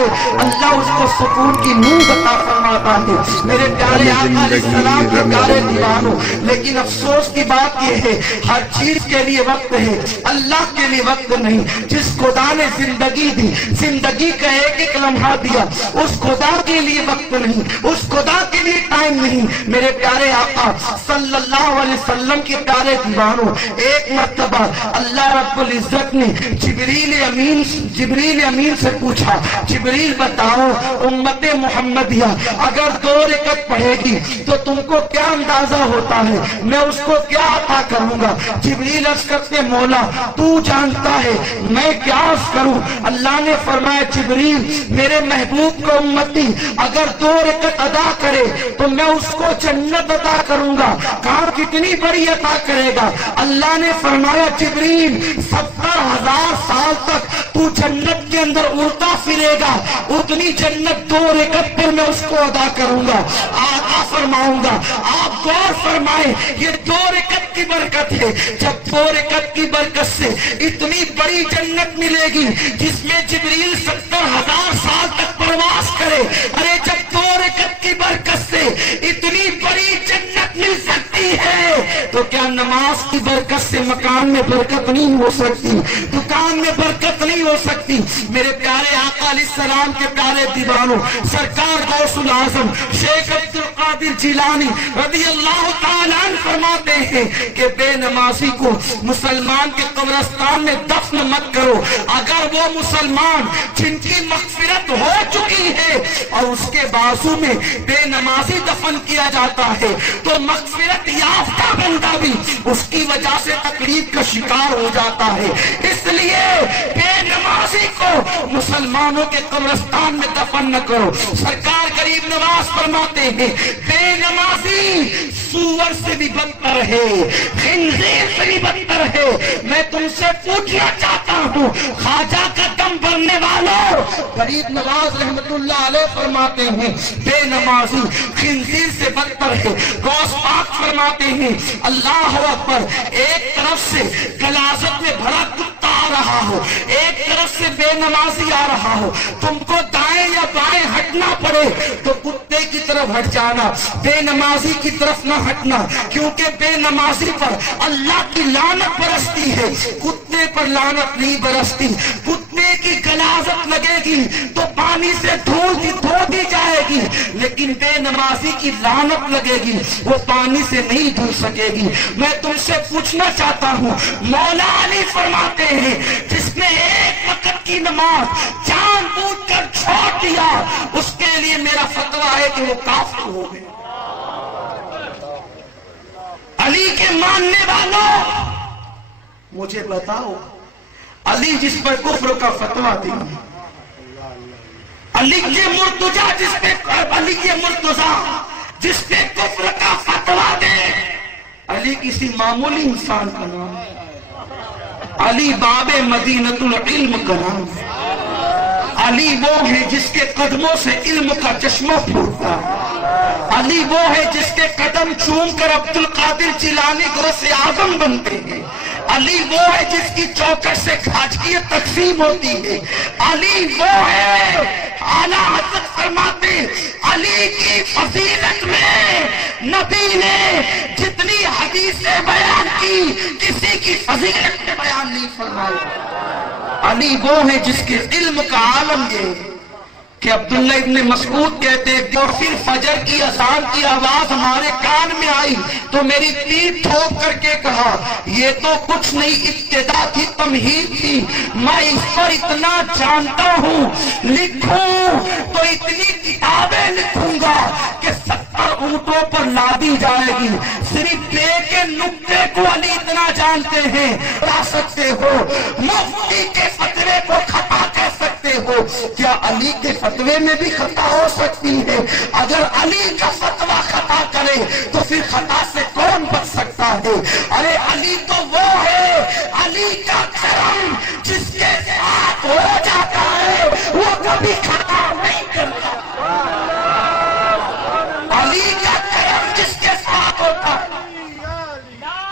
ہے اللہ اس کو سکون کی نیند عطا فرماتا ہے۔ میرے پیارے آقا علیہ السلام کے پیارے دیوانوں، لیکن افسوس کی بات یہ ہے ہر چیز کے لیے وقت ہے، اللہ کے لیے وقت نہیں۔ جس خدا نے زندگی دی، زندگی کا ایک ایک لمحہ دیا، اس خدا کے لیے وقت نہیں، اس خدا کے لیے ٹائم نہیں۔ میرے پیارے آقا صلی اللہ علیہ وسلم کے پیارے دیوانوں، ایک مرتبہ اللہ رب العزت نے جبریل امین سے پوچھا، جبریل بتاؤ امت محمدیہ اگر 2 رکعت پڑھے گی تو تم کو کیا اندازہ ہوتا ہے، میں اس کو کیا عطا کروں گا؟ جبریل عرض کرتے مولا تو جانتا ہے میں کیا عرض کروں؟ اللہ نے فرمایا جبریل میرے محبوب کو امتی اگر 2 رکعت ادا کرے تو میں اس کو جنت عطا کروں گا۔ کہاں کتنی بڑی عطا کرے گا؟ اللہ نے فرمایا جبریل 70,000 سال تک تو جنت کے اندر اڑتا پھرے گا، اتنی جنت 2 رکعت پر میں اس کو ادا کروں گا، عطا فرماؤں گا۔ آپ غور فرمائیں یہ 2 رکعت کی برکت ہے۔ جب 2 رکعت کی برکت سے اتنی بڑی جنت ملے گی جس میں جبریل 70,000 سال تک پرواز کرے، ارے جب 2 رکعت کی برکت سے اتنی بڑی جنت مل سکتی ہے تو کیا نماز کی برکت سے مکان میں برکت نہیں ہو سکتی، دکان میں برکت نہیں ہو سکتی؟ میرے پیارے آقا علیہ السلام کے پیارے دیوانوں، سرکار غوث العظم شیخ عبد القادر جیلانی رضی اللہ تعالیٰ عنہ فرماتے ہیں کہ بے نمازی کو مسلمان کے قبرستان میں دفن مت کرو، اگر وہ مسلمان جن کی مغفرت ہو چکی ہے اور اس کے بازو میں بے نمازی دفن کیا جاتا ہے تو مغفرت یافتہ بندہ بھی اس کی وجہ سے تکلیف کا شکار ہو جاتا ہے۔ اس لیے بے نمازی کو مسلمانوں کے قبرستان میں دفن نہ کرو۔ سرکار غریب نواز فرماتے ہیں بے نمازی سور سے بھی بدتر ہے، خنزیر سے بھی بدتر ہے۔ میں تم سے پوچھنا چاہتا ہوں خواجہ کا دم بھرنے والوں، غریب نواز رحمت اللہ علیہ فرماتے ہیں بے نمازی خنزیر سے بدتر ہے۔ غوث پاک فرماتے ہیں اللہ اکبر، ایک طرف سے غلاظت میں بھرا کتا آ رہا ہو، ایک طرف سے بے نمازی آ رہا ہو، تم کو دائیں یا بائیں ہٹنا پڑے تو کتے کی طرف ہٹ جانا، بے نمازی کی طرف نہ ہٹنا، کیونکہ بے نمازی پر اللہ کی لعنت برستی ہے، کتے پر لعنت نہیں برستی۔ کتے کی غلاظت لگے گی تو پانی سے دھو دی جائے گی، لیکن بے نمازی کی لعنت لگے گی وہ پانی سے نہیں دھل سکے گی۔ میں تم سے پوچھنا چاہتا ہوں مولا علی فرماتے ہیں جس نے ایک وقت کی نماز جان بوجھ کر چھوڑ دیا اس کے لیے میرا فتویٰ ہے کہ وہ کافر ہو گئے۔ علی کے ماننے والوں مجھے بتاؤ علی جس پر کفر کا فتویٰ دی، علی کے مرتضیٰ جس پہ کفر کا فتویٰ دے، علی کسی معمولی انسان کا نام ہے، علی باب مدینۃ العلم کا نام ہے، علی وہ ہے جس کے قدموں سے علم کا چشمہ پھوٹتا ہے، علی وہ ہے جس کے قدم چوم کر عبد القادر جیلانی غوث اعظم بنتے ہیں، علی وہ ہے جس کی چوکٹ سے خواجگیت تقسیم ہوتی ہے، علی وہ ہے اعلیٰ حضرت فرماتے علی کی فضیلت میں نبی نے جتنی حدیثیں بیان کی کسی کی فضیلت میں بیان نہیں فرمائی۔ علی وہ ہے جس کے علم کا عالم یہ کہ عبداللہ ابن مسعود کہتے ہیں اور پھر فجر کی اذان کی آواز ہمارے کان میں آئی تو میری پیٹھ ٹھوک کر کے کہا یہ تو کچھ نہیں ابتدا تھی تمہید تھی، میں اس پر اتنا جانتا ہوں، لکھوں تو اتنی کتابیں لکھوں گا کہ 70 اونٹوں پر لادی جائے گی۔ صرف بے کے نکتے کو علی اتنا جانتے ہیں، کہہ سکتے ہو مفتی کے فتوے کو خطا کہہ سکتے ہو، کیا علی کے فتوے میں بھی خطا ہو سکتی ہے؟ اگر علی کا فتویٰ خطا کرے تو پھر خطا سے کون بچ سکتا ہے؟ ارے علی تو وہ ہے، علی کا کرم جس کے ساتھ ہو جاتا ہے وہ کبھی خطا نہیں کرتا، علی کا کرم جس کے ساتھ ہوتا ہے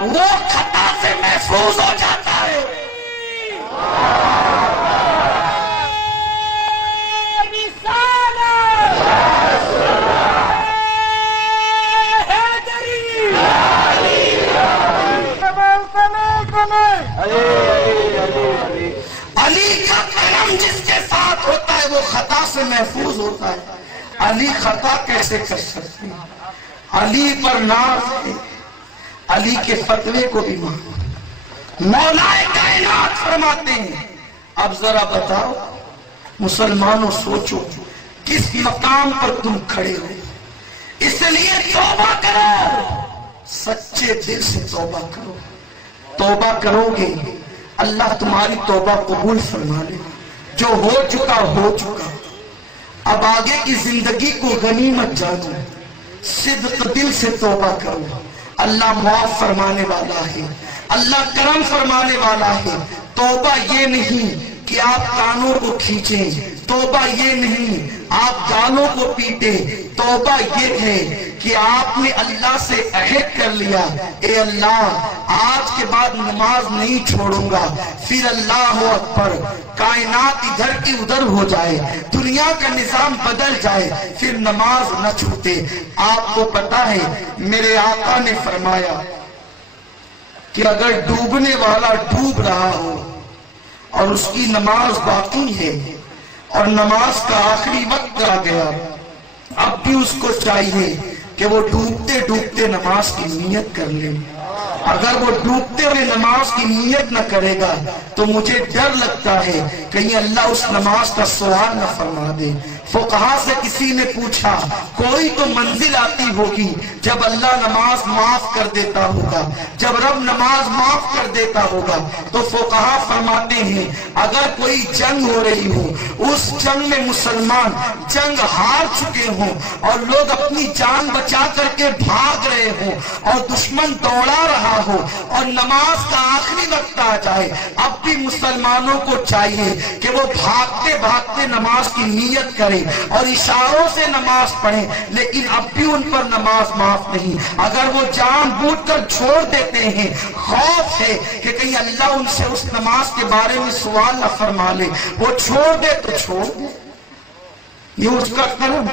وہ خطا سے محفوظ ہو جاتا ہے۔ وہ خطا سے محفوظ ہوتا ہے. علی خطا کیسے کر سکتے ہیں؟ علی پر ناز ہے، علی کے فتوے کو بھی مانو. مولا کائنات فرماتے ہیں اب ذرا بتاؤ مسلمانوں، سوچو کس مقام پر تم کھڑے ہو. اس لیے توبہ کرو، سچے دل سے توبہ کرو. توبہ کرو گے اللہ تمہاری توبہ قبول فرما لے. جو ہو چکا ہو چکا. اب آگے کی زندگی کو غنیمت جانو، صدق دل سے توبہ کرو. اللہ معاف فرمانے والا ہے، اللہ کرم فرمانے والا ہے. توبہ یہ نہیں کہ آپ کانوں کو کھینچیں، توبہ یہ نہیں آپ گالوں کو پیٹے. توبہ یہ ہے کہ آپ نے اللہ سے عہد کر لیا، اے اللہ آج کے بعد نماز نہیں چھوڑوں گا. پھر اللہ اکبر، کائنات ادھر کی ادھر ہو جائے، دنیا کا نظام بدل جائے، پھر نماز نہ چھوٹے. آپ کو پتا ہے میرے آقا نے فرمایا کہ اگر ڈوبنے والا ڈوب رہا ہو اور اس کی نماز باقی ہے اور نماز کا آخری وقت آ گیا، اب بھی اس کو چاہیے کہ وہ ڈوبتے ڈوبتے نماز کی نیت کر لے. اگر وہ ڈوبتے ہوئے نماز کی نیت نہ کرے گا تو مجھے ڈر لگتا ہے کہیں اللہ اس نماز کا سوال نہ فرما دے. فقہا سے کسی نے پوچھا کوئی تو منزل آتی ہوگی جب اللہ نماز معاف کر دیتا ہوگا، جب رب نماز معاف کر دیتا ہوگا. تو فقہا فرماتے ہیں اگر کوئی جنگ ہو رہی ہو، اس جنگ میں مسلمان جنگ ہار چکے ہوں اور لوگ اپنی جان بچا کر کے بھاگ رہے ہوں اور دشمن دوڑا رہا ہو اور نماز کا آخری وقت آ جائے، اب بھی مسلمانوں کو چاہیے کہ وہ بھاگتے بھاگتے نماز کی نیت کریں اور اشاروں سے نماز پڑھیں. لیکن اب بھی ان پر نماز معاف نہیں. اگر وہ جان بوجھ کر چھوڑ دیتے ہیں، خوف ہے کہ کہیں اللہ ان سے اس نماز کے بارے میں سوال نہ فرما لے. وہ چھوڑ دے تو چھوڑ دے، یہ اس کا کرم.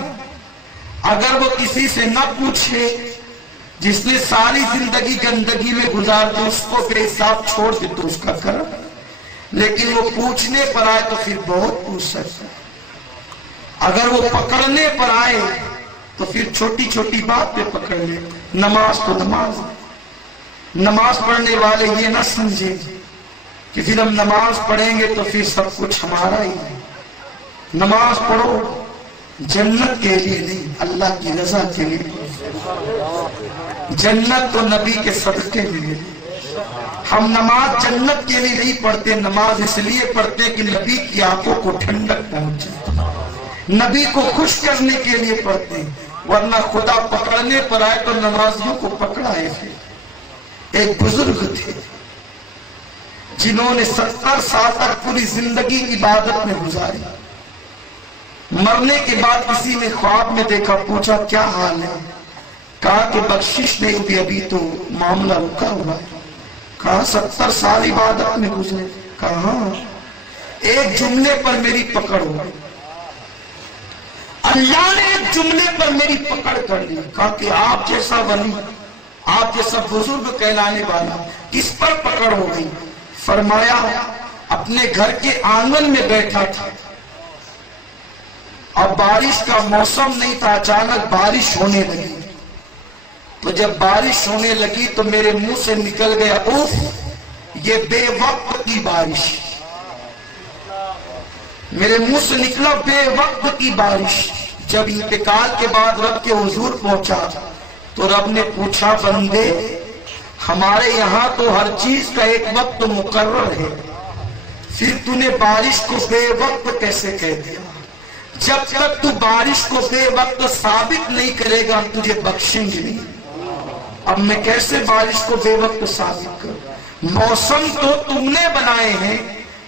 اگر وہ کسی سے نہ پوچھے، جس نے ساری زندگی گندگی میں گزار دی اس کو بے حساب چھوڑ دے تو اس کا کرم. لیکن وہ پوچھنے پر آئے تو پھر بہت پوچھ سکتا. اگر وہ پکڑنے پر آئے تو پھر چھوٹی چھوٹی بات پہ پکڑ لے. نماز تو نماز. نماز پڑھنے والے یہ نہ سمجھے کہ پھر ہم نماز پڑھیں گے تو پھر سب کچھ ہمارا ہی ہے. نماز پڑھو جنت کے لیے نہیں، اللہ کی رضا کے لیے. جنت تو نبی کے صدقے میں ہے. ہم نماز جنت کے لیے نہیں پڑھتے، نماز اس لیے پڑھتے کہ نبی کی آنکھوں کو ٹھنڈک پہنچے، نبی کو خوش کرنے کے لیے پڑھتے. ورنہ خدا پکڑنے پر آئے تو نمازیوں کو پکڑائے. ایک بزرگ تھے جنہوں نے 70 سال تک پوری زندگی عبادت میں گزاری. مرنے کے بعد کسی نے خواب میں دیکھا، پوچھا کیا حال ہے؟ کہا کہ بخشش نہیں ہوئی، ابھی تو معاملہ رکا ہوا ہے. کہا 70 سال عبادت میں گزرے؟ کہا ہاں. ایک جملے پر میری پکڑ ہو گئی، اللہ نے ایک جملے پر میری پکڑ کر لی. کہا کہ آپ جیسا ولی، آپ جیسا بزرگ کہلانے والا کس پر پکڑ ہو گئی؟ فرمایا اپنے گھر کے آنگن میں بیٹھا تھا اور بارش کا موسم نہیں تھا، اچانک بارش ہونے لگی. تو جب بارش ہونے لگی تو میرے منہ سے نکل گیا اوف، یہ بے وقت کی بارش. میرے منہ سے نکلا بے وقت کی بارش. جب انتقال کے بعد رب کے حضور پہنچا تو رب نے پوچھا بندے ہمارے یہاں تو ہر چیز کا ایک وقت مقرر ہے، پھر تو نے بارش کو بے وقت کیسے کہہ دیا؟ جب تک تو بارش کو بے وقت ثابت نہیں کرے گا ہم تجھے بخشیں گے نہیں. اب میں کیسے بارش کو بے وقت ثابت کروں؟ موسم تو تم نے بنائے ہیں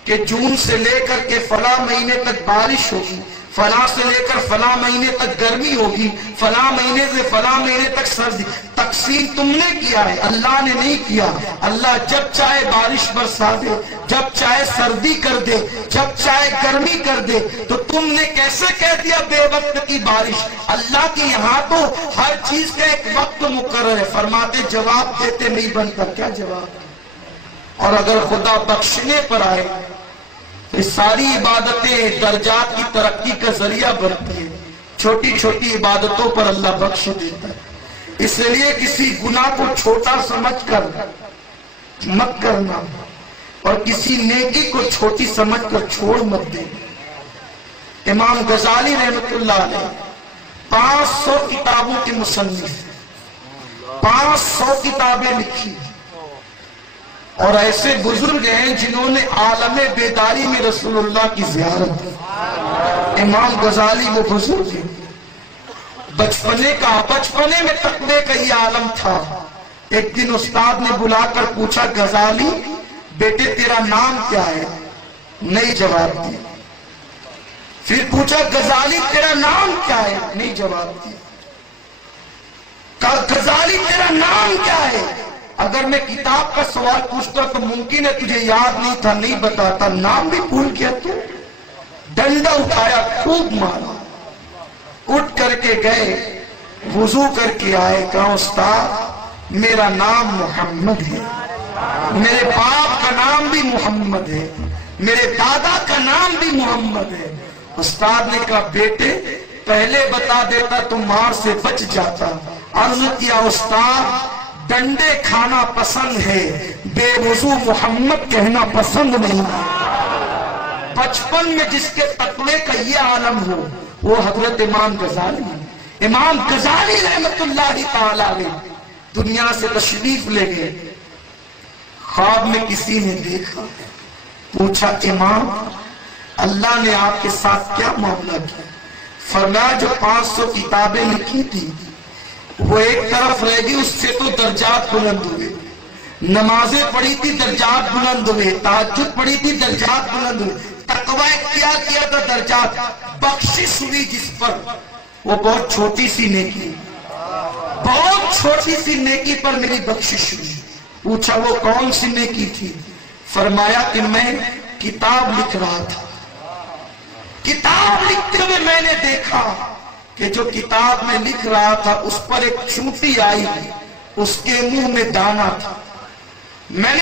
کہ جون سے لے کر کے فلاں مہینے تک بارش ہوگی، فلاں سے لے کر فلاں مہینے تک گرمی ہوگی، فلاں مہینے سے فلاں مہینے تک سردی. تقسیم تم نے کیا ہے، اللہ نے نہیں کیا. اللہ جب چاہے بارش برسا دے، جب چاہے سردی کر دے، جب چاہے گرمی کر دے. تو تم نے کیسے کہہ دیا بے وقت کی بارش؟ اللہ کے یہاں تو ہر چیز کا ایک وقت مقرر ہے. فرماتے جواب دیتے نہیں بنتا، کیا جواب؟ اور اگر خدا بخشنے پر آئے یہ ساری عبادتیں درجات کی ترقی کا ذریعہ بنتی ہیں، چھوٹی چھوٹی عبادتوں پر اللہ بخش دیتا ہے۔ اس لیے کسی گناہ کو چھوٹا سمجھ کر مت کرنا اور کسی نیکی کو چھوٹی سمجھ کر چھوڑ مت دینا۔ امام غزالی رحمۃ اللہ علیہ 500 کتابوں کی مصنف، 500 کتابیں لکھی، اور ایسے بزرگ ہیں جنہوں نے عالم بیداری میں رسول اللہ کی زیارت کی۔ امام غزالی وہ بزرگ ہیں، بچپنے میں تقوی کا یہ عالم تھا۔ ایک دن استاد نے بلا کر پوچھا، غزالی بیٹے تیرا نام کیا ہے؟ نہیں جواب دیا۔ پھر پوچھا، غزالی تیرا نام کیا ہے؟ نہیں جواب دیا۔ کہا، غزالی تیرا نام کیا ہے؟ اگر میں کتاب کا سوال پوچھتا تو ممکن ہے تجھے یاد نہیں تھا، نہیں بتاتا، نام بھی بھول گیا تو؟ ڈنڈا اٹھایا، خوب مارا، اٹھ کر کے گئے، وضو کر کے آئے، کہا استاد میرا نام محمد ہے، میرے باپ کا نام بھی محمد ہے، میرے دادا کا نام بھی محمد ہے۔ استاد نے کہا بیٹے پہلے بتا دیتا تو مار سے بچ جاتا۔ عرض کیا استاد ڈنڈے کھانا پسند ہے، بے وضو محمد کہنا پسند نہیں۔ بچپن میں جس کے تقوی کا یہ عالم ہو وہ حضرت امام غزالی۔ امام غزالی رحمت اللہ تعالی علیہ دنیا سے تشریف لے گئے، خواب میں کسی نے دیکھا، پوچھا امام اللہ نے آپ کے ساتھ کیا معاملہ کیا؟ فرمایا جو 500 کتابیں لکھی تھی وہ ایک طرف رہ گئی، اس سے تو درجات بلند ہوئے، نمازیں پڑھی تھی درجات بلند ہوئے، تہجد پڑھی تھی درجات بلند ہوئے، تقوی اختیار کیا تھا درجات، بخشش ہوئی جس پر وہ بہت چھوٹی سی نیکی، بہت چھوٹی سی نیکی پر میری بخشش ہوئی۔ پوچھا وہ کون سی نیکی تھی؟ فرمایا کہ میں کتاب لکھ رہا تھا، کتاب لکھتے ہوئے میں نے دیکھا کہ جو کتاب میں لکھ رہا تھا اس پر ایک چونٹی آئی، اس کے منہ میں دانا تھا، میں نے